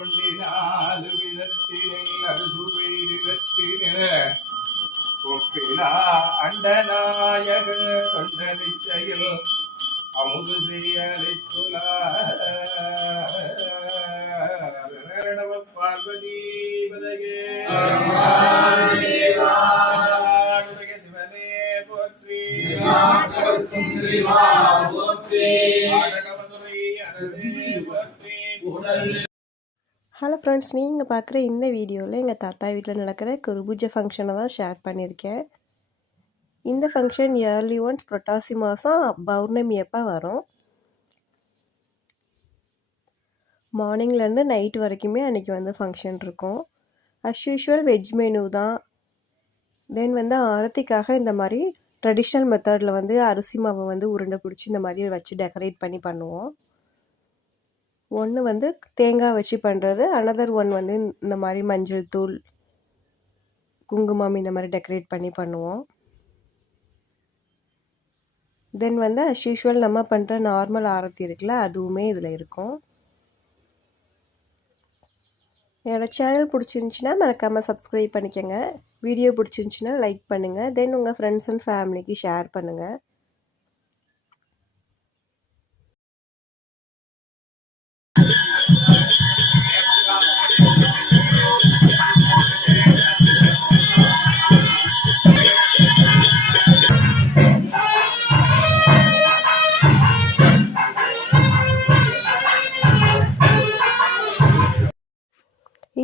உண்டினாலு விதத்தினில் அறுசுவை விதத்தினில் ஒப்பிலா அண்டநாயக தொண்ட நிச்சயில் அமுது செய்யளித்துலா பார்வதி பதகே சிவனே போற்றி ஹலோ ஃப்ரெண்ட்ஸ், நீங்கள் பார்க்குற இந்த வீடியோவில் எங்கள் தாத்தா வீட்டில் நடக்கிற குரு பூஜை ஃபங்க்ஷனை தான் ஷேர் பண்ணியிருக்கேன். இந்த ஃபங்க்ஷன் இயர்லி ஒன்ஸ் புரட்டாசி மாதம் பௌர்ணமி அப்போ வரும். மார்னிங்லேருந்து நைட் வரைக்குமே அன்றைக்கி வந்து ஃபங்க்ஷன் இருக்கும். அஸ் யூஷுவல் வெஜ் மெனு தான். தென் வந்து ஆரத்திக்காக இந்த மாதிரி ட்ரெடிஷ்னல் மெத்தடில் வந்து அரிசி மாவை வந்து உருண்டை பிடிச்சி இந்த மாதிரி வச்சு டெக்கரேட் பண்ணி பண்ணுவோம். ஒன்று வந்து தேங்காய் வச்சு பண்ணுறது, அனதர் ஒன் வந்து இந்த மாதிரி மஞ்சள் தூள், குங்குமம் இந்த மாதிரி டெக்கரேட் பண்ணி பண்ணுவோம். தென் வந்து அஸ் யூஷுவல் நம்ம பண்ணுற நார்மல் ஆரத்தி இருக்குல்ல, அதுவுமே இதில் இருக்கும். என்னோடய சேனல் பிடிச்சிருந்துச்சின்னா மறக்காமல் சப்ஸ்கிரைப் பண்ணிக்கோங்க. வீடியோ பிடிச்சிருந்துச்சின்னா லைக் பண்ணுங்கள். தென் உங்கள் ஃப்ரெண்ட்ஸ் அண்ட் ஃபேமிலிக்கு ஷேர் பண்ணுங்கள்.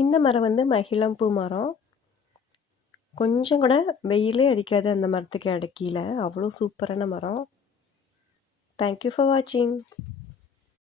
இந்த மரம் வந்து மகிழம்பூ மரம். கொஞ்சம் கூட வெயிலே அடிக்காது அந்த மரத்துக்கு கீழே. அவ்வளோ சூப்பரான மரம். தேங்க்யூ ஃபார் வாட்சிங்.